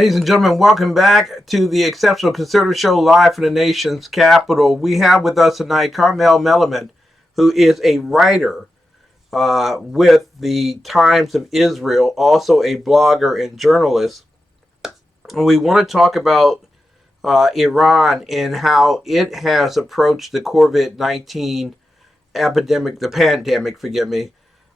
Ladies and gentlemen, welcome back to the Exceptional Conservative Show live from the nation's capital. We have with us tonight Karmel Melamed, who is a writer with the Times of Israel, also a blogger and journalist. And we want to talk about Iran and how it has approached the COVID-19 epidemic, the pandemic, forgive me.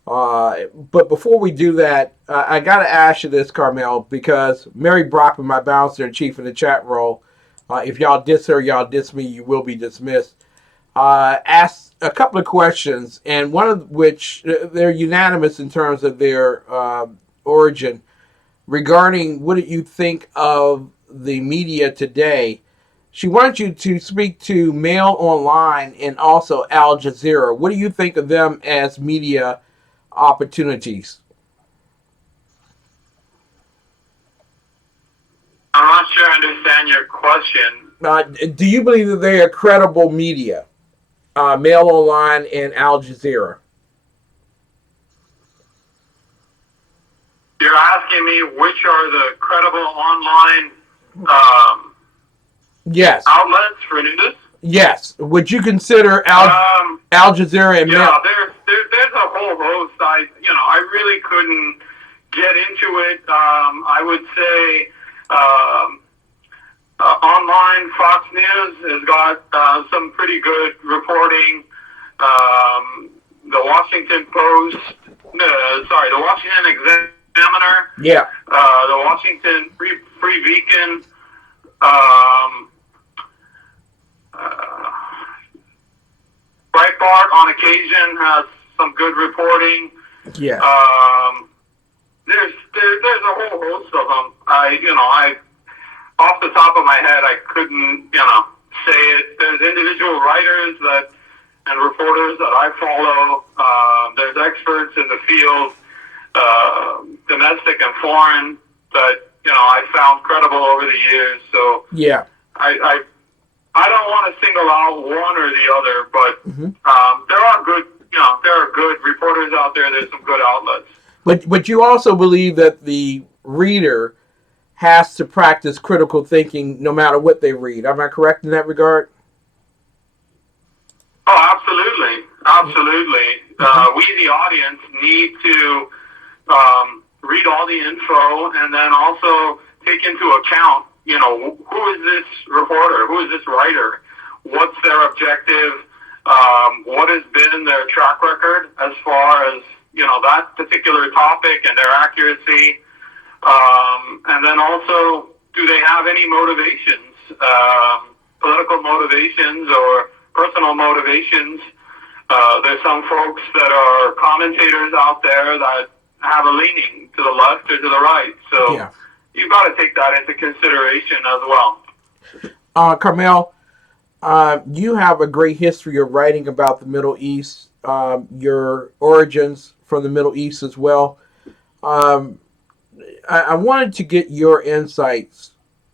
But before we do that, I got to ask you this, Karmel, because Mary Brockman, my bouncer and chief in the chat roll, if y'all diss her, y'all diss me, you will be dismissed, asked a couple of questions, and one of which, they're unanimous in terms of their origin, regarding what do you think of the media today. She wants you to speak to Mail Online and also Al Jazeera. What do you think of them as media opportunities? I'm not sure I understand your question. Do you believe that they are credible media? Mail Online and Al Jazeera. You're asking me which are the credible online yes. outlets for news? Yes. Would you consider Al Jazeera and Mail? Yeah, there's a whole host. I really couldn't get into it. I would say online Fox News has got some pretty good reporting. The Washington Post, the Washington Examiner. Yeah. The Washington Free Beacon. Breitbart on occasion has some good reporting. Yeah. There's a whole host of them. I off the top of my head, I couldn't say it. There's individual writers and reporters that I follow. There's experts in the field, domestic and foreign, that I found credible over the years. So yeah, I don't want to single out one or the other, but there are good, there are good reporters out there. There's some good outlets. But you also believe that the reader has to practice critical thinking no matter what they read. Am I correct in that regard? Oh, absolutely. Absolutely. We, the audience, need to read all the info and then also take into account, who is this reporter? Who is this writer? What's their objective? What has been their track record as far as, that particular topic and their accuracy? And then also, do they have any motivations, political motivations or personal motivations? There's some folks that are commentators out there that have a leaning to the left or to the right. So yeah, you've got to take that into consideration as well. Karmel, you have a great history of writing about the Middle East, your origins from the Middle East as well. I wanted to get your insights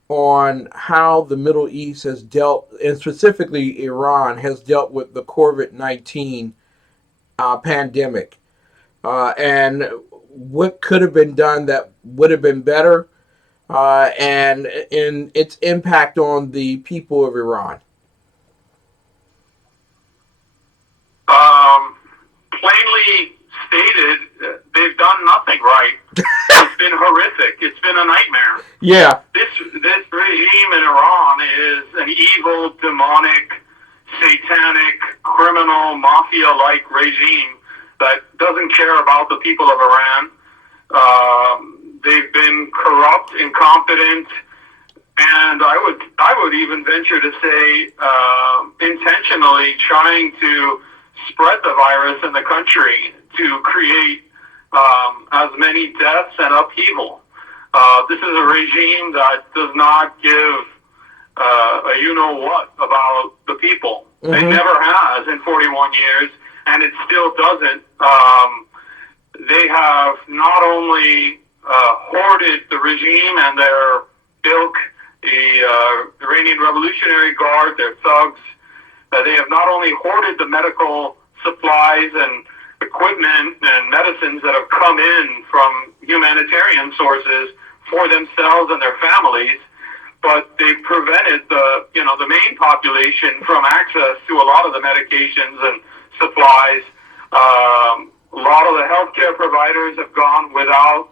on how the Middle East has dealt, and specifically Iran, has dealt with the COVID-19 pandemic, and what could have been done that would have been better, and in its impact on the people of Iran. Plainly stated, they've done nothing right. It's been horrific. It's been a nightmare. Yeah. This regime in Iran is an evil, demonic, satanic, criminal, mafia-like regime that doesn't care about the people of Iran. They've been corrupt, incompetent, and I would even venture to say intentionally trying to spread the virus in the country to create as many deaths and upheaval. This is a regime that does not give a you-know-what about the people. Mm-hmm. It never has in 41 years, and it still doesn't. They have not only hoarded the regime and their ilk, the Iranian Revolutionary Guard, their thugs. They have not only hoarded the medical supplies and equipment and medicines that have come in from humanitarian sources for themselves and their families, but they've prevented the main population from access to a lot of the medications and supplies. A lot of the healthcare providers have gone without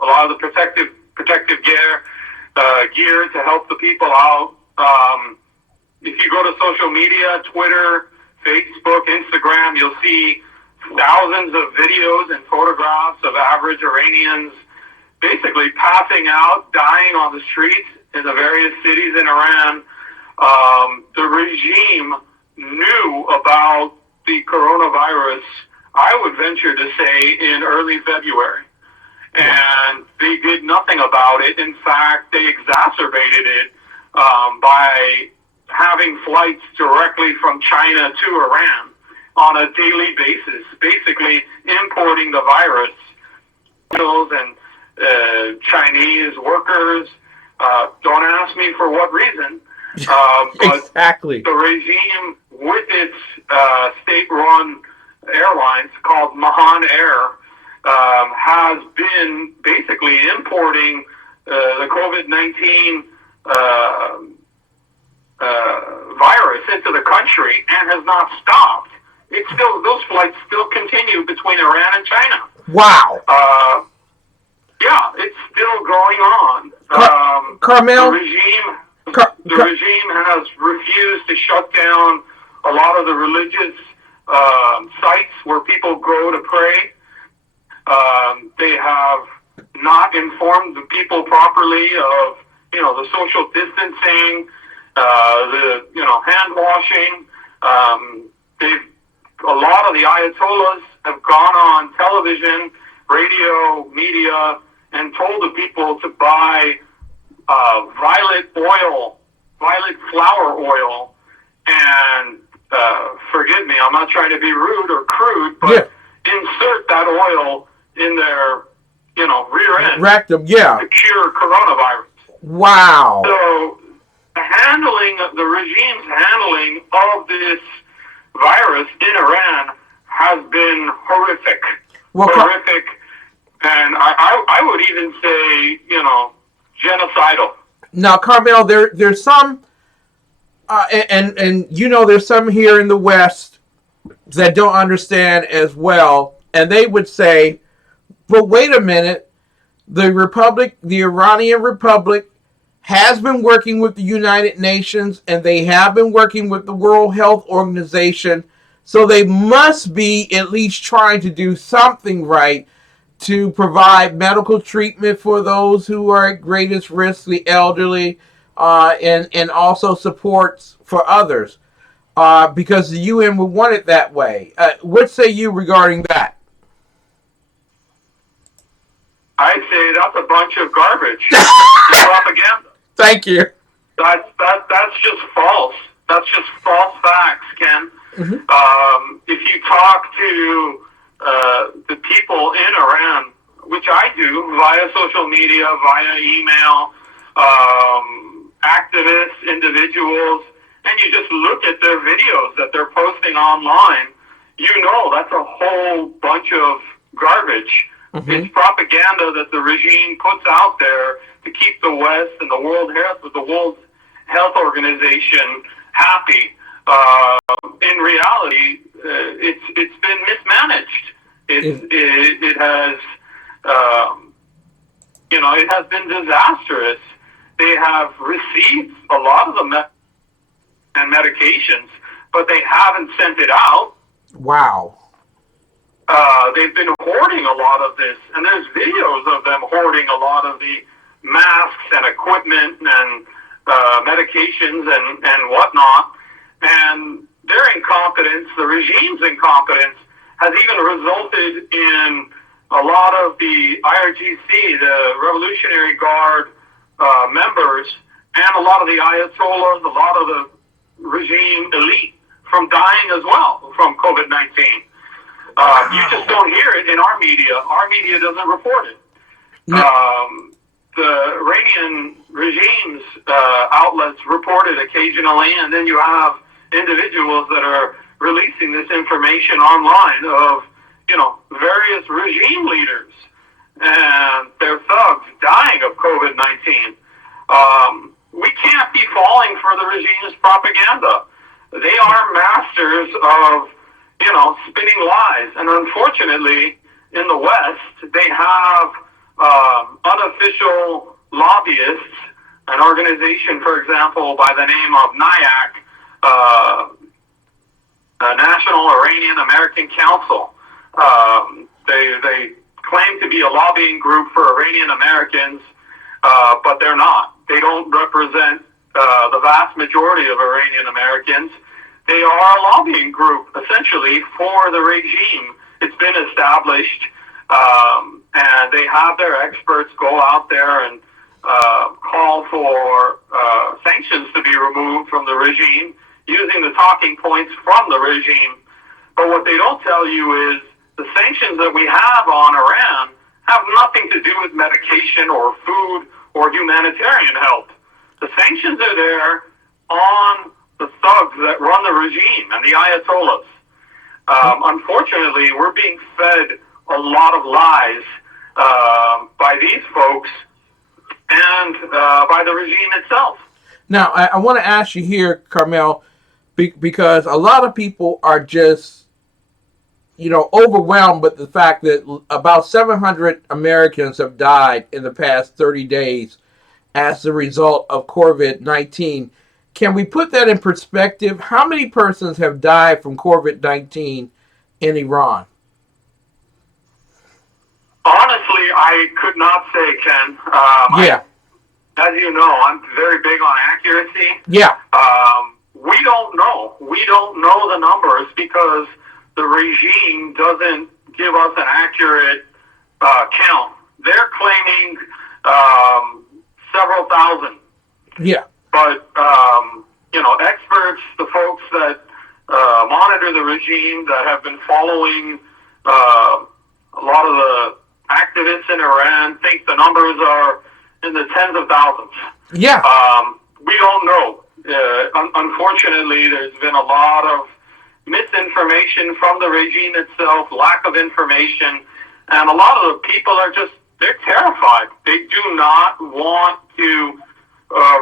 a lot of the protective gear to help the people out. If you go to social media, Twitter, Facebook, Instagram, you'll see thousands of videos and photographs of average Iranians basically passing out, dying on the streets in the various cities in Iran. The regime knew about the coronavirus, I would venture to say, in early February. And they did nothing about it. In fact, they exacerbated it by having flights directly from China to Iran on a daily basis, basically importing the virus. And Chinese workers, don't ask me for what reason, but exactly. The regime, with its state-run airlines called Mahan Air, has been basically importing the COVID-19 virus into the country and has not stopped. Those flights still continue between Iran and China. Wow. Yeah, it's still going on. Karmel, the regime has refused to shut down a lot of the religious sites where people go to pray. They have not informed the people properly of the social distancing, the hand washing. A lot of the Ayatollahs have gone on television, radio, media, and told the people to buy violet flower oil, and forgive me, I'm not trying to be rude or crude, but insert that oil in their rear end, rectum, to cure coronavirus. Wow. So the regime's handling of this virus in Iran has been horrific. Horrific. And I would even say, genocidal. Now, Karmel, there's some, and there's some here in the West that don't understand as well, and they would say, but wait a minute, the Iranian Republic has been working with the United Nations, and they have been working with the World Health Organization, so they must be at least trying to do something right to provide medical treatment for those who are at greatest risk, the elderly, and also supports for others, because the UN would want it that way. What say you regarding that? I'd say that's a bunch of garbage. Propaganda. Thank you. That's just false. That's just false facts, Ken. Mm-hmm. If you talk to the people in Iran, which I do via social media, via email, activists, individuals, and you just look at their videos that they're posting online, that's a whole bunch of garbage. Mm-hmm. It's propaganda that the regime puts out there to keep the West and the World Health Organization happy. In reality, it's been mismanaged. It has it has been disastrous. They have received a lot of the medications, but they haven't sent it out. Wow. They've been hoarding a lot of this, and there's videos of them hoarding a lot of the masks and equipment and medications and whatnot. And their incompetence, the regime's incompetence, has even resulted in a lot of the IRGC, the Revolutionary Guard members, and a lot of the Ayatollahs, a lot of the regime elite from dying as well from COVID-19. You just don't hear it in our media. Our media doesn't report it. No. The Iranian regime's outlets report it occasionally, and then you have individuals that are releasing this information online of, various regime leaders and their thugs dying of COVID-19. We can't be falling for the regime's propaganda. They are masters of, spinning lies. And unfortunately, in the West, they have unofficial lobbyists, an organization, for example, by the name of NIAC, National Iranian American Council. They claim to be a lobbying group for Iranian Americans, but they're not. They don't represent the vast majority of Iranian Americans. They are a lobbying group, essentially, for the regime. It's been established, and they have their experts go out there and call for sanctions to be removed from the regime, using the talking points from the regime. But what they don't tell you is the sanctions that we have on Iran have nothing to do with medication or food or humanitarian help. The sanctions are there on the thugs that run the regime and the Ayatollahs. Unfortunately, we're being fed a lot of lies by these folks and by the regime itself. Now, I want to ask you here, Karmel, because a lot of people are just, overwhelmed with the fact that about 700 Americans have died in the past 30 days as the result of COVID-19. Can we put that in perspective? How many persons have died from COVID-19 in Iran? Honestly, I could not say, Ken. As you know, I'm very big on accuracy. Yeah. We don't know. We don't know the numbers because the regime doesn't give us an accurate count. They're claiming several thousand. Yeah. But, experts, the folks that monitor the regime, that have been following a lot of the activists in Iran, think the numbers are in the tens of thousands. Yeah. We don't know. Unfortunately, there's been a lot of misinformation from the regime itself, lack of information, and a lot of the people are they're terrified. They do not want to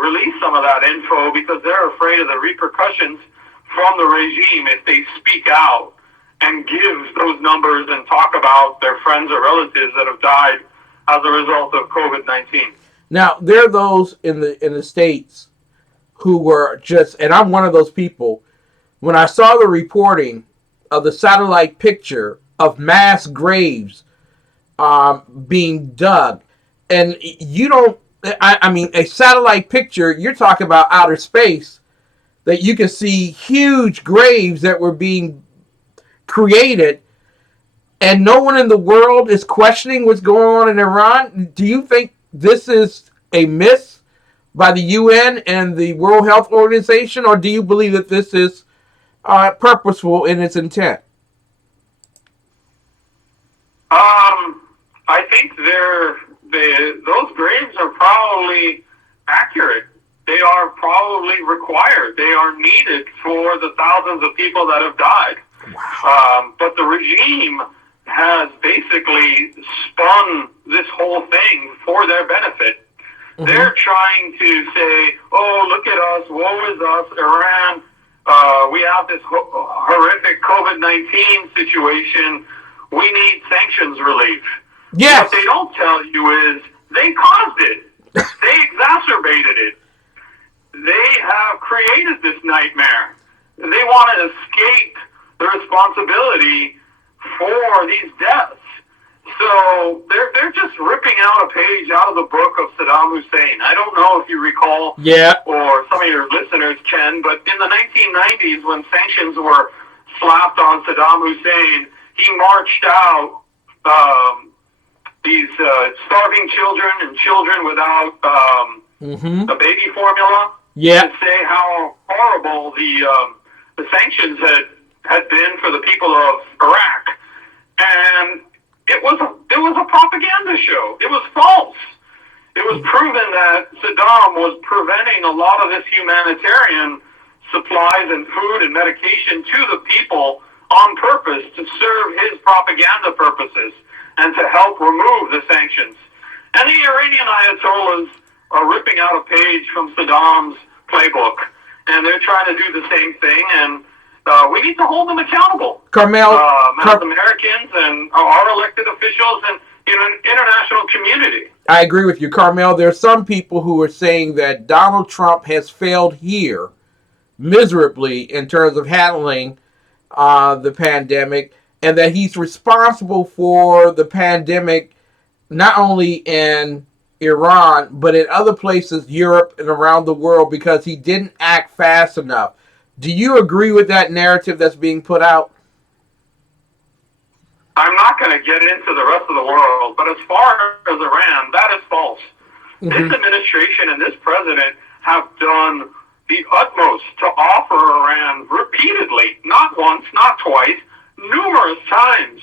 release some of that info because they're afraid of the repercussions from the regime if they speak out and give those numbers and talk about their friends or relatives that have died as a result of COVID-19. Now, there are those in the States who were just, and I'm one of those people, when I saw the reporting of the satellite picture of mass graves being dug, and a satellite picture, you're talking about outer space, that you can see huge graves that were being created, and no one in the world is questioning what's going on in Iran. Do you think this is a miss by the UN and the World Health Organization, or do you believe that this is purposeful in its intent? I think those graves are probably accurate. They are probably required. They are needed for the thousands of people that have died. Wow. But the regime has basically spun this whole thing for their benefit. Mm-hmm. They're trying to say, oh, look at us, woe is us, Iran, we have this horrific COVID-19 situation, we need sanctions relief. Yes. What they don't tell you is they caused it. They exacerbated it. They have created this nightmare. They want to escape the responsibility for these deaths. So they're just ripping out a page out of the book of Saddam Hussein. I don't know if you recall, or some of your listeners can, but in the 1990s when sanctions were slapped on Saddam Hussein, he marched out these starving children and children without a baby formula to say how horrible the sanctions had been for the people of Iraq. And it was a propaganda show. It was false. It was proven that Saddam was preventing a lot of this humanitarian supplies and food and medication to the people on purpose to serve his propaganda purposes. and to help remove the sanctions. And the Iranian Ayatollahs are ripping out a page from Saddam's playbook, and they're trying to do the same thing, and we need to hold them accountable. Karmel, as Americans and our elected officials and international community. I agree with you, Karmel. There are some people who are saying that Donald Trump has failed here miserably in terms of handling the pandemic, and that he's responsible for the pandemic not only in Iran, but in other places, Europe and around the world, because he didn't act fast enough. Do you agree with that narrative that's being put out? I'm not going to get into the rest of the world, but as far as Iran, that is false. Mm-hmm. This administration and this president have done the utmost to offer Iran repeatedly, not once, not twice, numerous times,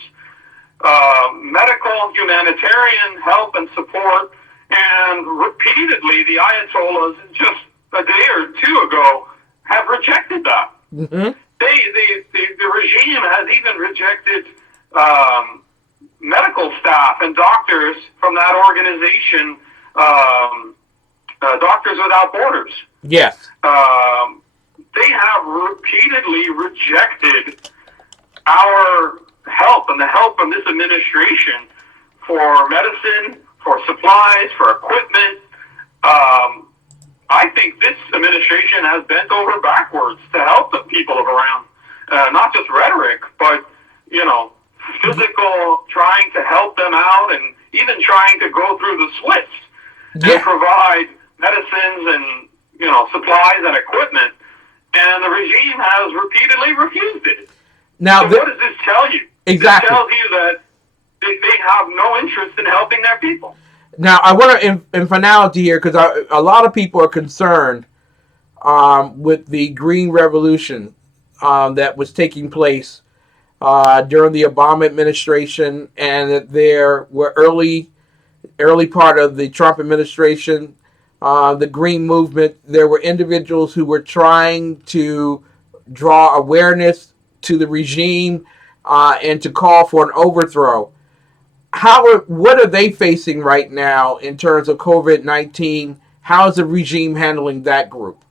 medical, humanitarian help and support, and repeatedly the Ayatollahs just a day or two ago have rejected that. Mm-hmm. The regime has even rejected medical staff and doctors from that organization, Doctors Without Borders. Yes. They have repeatedly rejected our help and the help from this administration for medicine, for supplies, for equipment. I think this administration has bent over backwards to help the people of Iran. Not just rhetoric, but, physical, trying to help them out and even trying to go through the SWIFT and provide medicines and, supplies and equipment. And the regime has repeatedly refused it. Now, so what does this tell you? Exactly. It tells you that they have no interest in helping their people. Now, I want to, in finality here, because a lot of people are concerned with the Green Revolution that was taking place during the Obama administration, and that there were early part of the Trump administration, the Green Movement. There were individuals who were trying to draw awareness to the regime and to call for an overthrow. What are they facing right now in terms of COVID-19? How is the regime handling that group?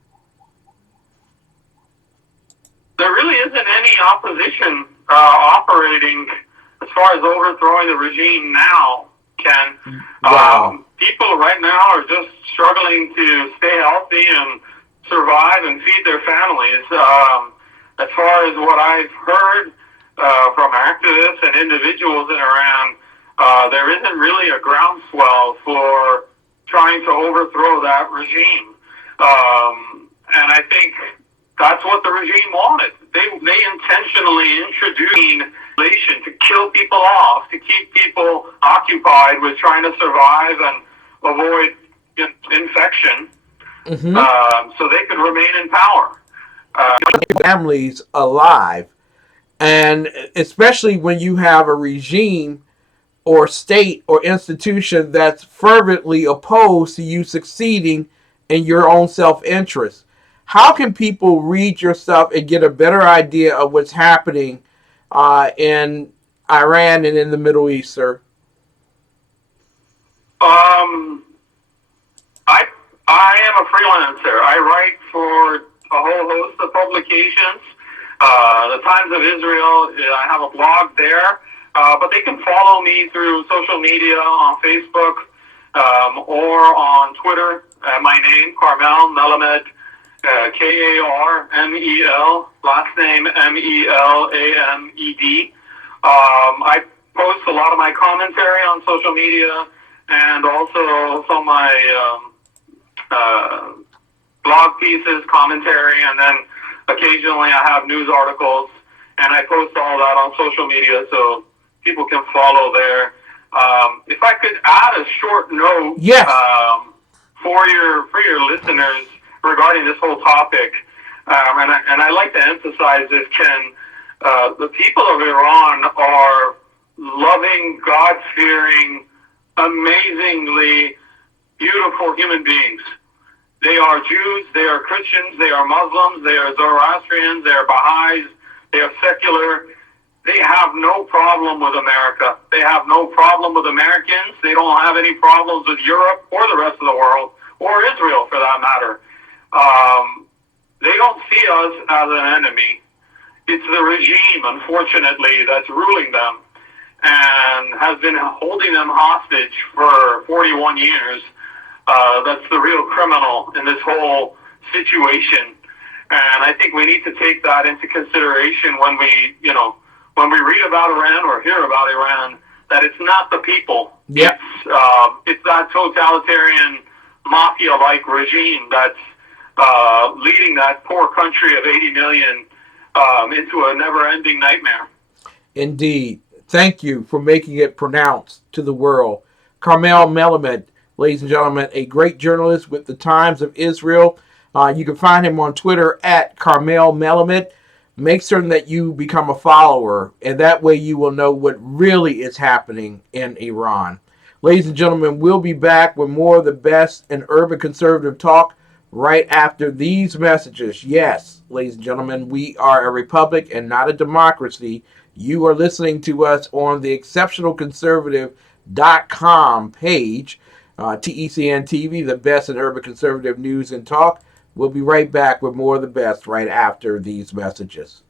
There really isn't any opposition operating as far as overthrowing the regime now, Ken. Wow. People right now are just struggling to stay healthy and survive and feed their families. As far as what I've heard from activists and individuals in Iran, there isn't really a groundswell for trying to overthrow that regime. And I think that's what the regime wanted. They intentionally introduced legislation to kill people off, to keep people occupied with trying to survive and avoid infection, so they could remain in power. Families alive, and especially when you have a regime or state or institution that's fervently opposed to you succeeding in your own self-interest. How can people read your stuff and get a better idea of what's happening in Iran and in the Middle East, sir? I am a freelancer. I write for a whole host of publications. The Times of Israel, I have a blog there. But they can follow me through social media on Facebook or on Twitter. My name, Karmel Melamed, Karmel, last name Melamed. I post a lot of my commentary on social media and also some of my blog pieces, commentary, and then occasionally I have news articles, and I post all that on social media so people can follow there. If I could add a short note for your listeners regarding this whole topic, and I like to emphasize this, Ken, the people of Iran are loving, God-fearing, amazingly beautiful human beings. They are Jews, they are Christians, they are Muslims, they are Zoroastrians, they are Baha'is, they are secular. they have no problem with America. They have no problem with Americans. They don't have any problems with Europe or the rest of the world, or Israel for that matter. They don't see us as an enemy. It's the regime, unfortunately, that's ruling them and has been holding them hostage for 41 years. That's the real criminal in this whole situation. And I think we need to take that into consideration when we read about Iran or hear about Iran, that it's not the people. Yep. It's that totalitarian mafia-like regime that's leading that poor country of 80 million into a never-ending nightmare. Indeed. Thank you for making it pronounced to the world. Karmel Melamed, ladies and gentlemen, a great journalist with the Times of Israel. You can find him on Twitter at Karmel Melamed. Make certain that you become a follower, and that way you will know what really is happening in Iran. Ladies and gentlemen, we'll be back with more of the best in urban conservative talk right after these messages. Yes, ladies and gentlemen, we are a republic and not a democracy. You are listening to us on the TheExceptionalConservative.com page, TECN TV, the best in urban conservative news and talk. We'll be right back with more of the best right after these messages.